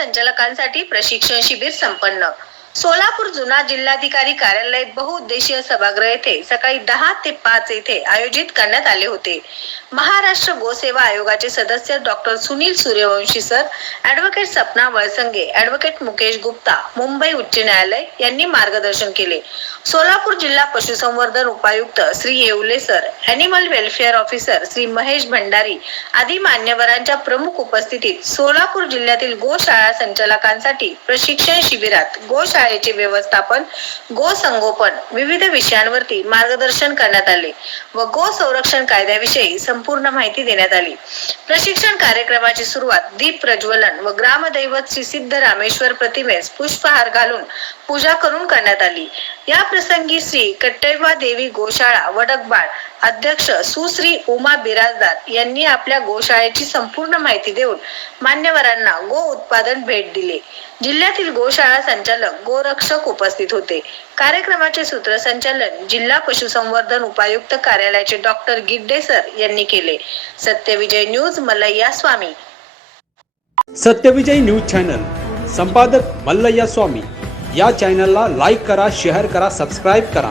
संचालकांसाठी प्रशिक्षण शिबिर संपन्न. सोलापूर जुना जिल्हाधिकारी कार्यालय बहुउद्देशीय सभागृह येथे सकाळी दहा ते पाच येथे आयोजित करण्यात आले होते. महाराष्ट्र गोसेवा आयोगाचे सदस्य doctor Sunil Suryavanshi sir advocate Sapna Valsange advocate Mukesh Gupta Mumbai उच्च न्यायालय यांनी मार्गदर्शन केले. सोलापूर जिल्हा पशुसंवर्धन उपायुक्त Shri Yevle sir animal welfare officer Shri Mahesh Bhandari आदी मान्यवरांच्या प्रमुख उपस्थितीत सोलापूर जिल्ह्यातील गोशाळा संचालकांसाठी प्रशिक्षण शिबिरात शाळेचे व्यवस्थापन गो संगोपन विविध विषयांवरती मार्गदर्शन करण्यात आले व गो संरक्षण कायद्याविषयी संपूर्ण माहिती देण्यात आली. प्रशिक्षण कार्यक्रमाची सुरुवात दीप प्रज्वलन व ग्रामदैवत श्री सिद्ध रामेश्वर प्रतिमेस पुष्पहार घालून पूजा करून करण्यात आली. या प्रसंगी श्री कट्टैवा देवी गोशाळा वडकबाळ अध्यक्ष सुश्री उमा बिराजदार यांनी आपल्या गोशाळेची संपूर्ण माहिती देऊन मान्यवरांना गो उत्पादन भेट दिले. जिल्ह्यातील गोशाळा संचालक गोरक्षक उपस्थित होते. कार्यक्रमाचे सूत्रसंचालन जिल्हा पशुसंवर्धन उपायुक्त कार्यालयाचे डॉक्टर गिड्डे सर यांनी केले. Satyavijay news Mallayya Swami. Satyavijay news channel. संपादक मल्लय्या स्वामी. या चॅनलला लाईक करा शेअर करा सबस्क्राईब करा.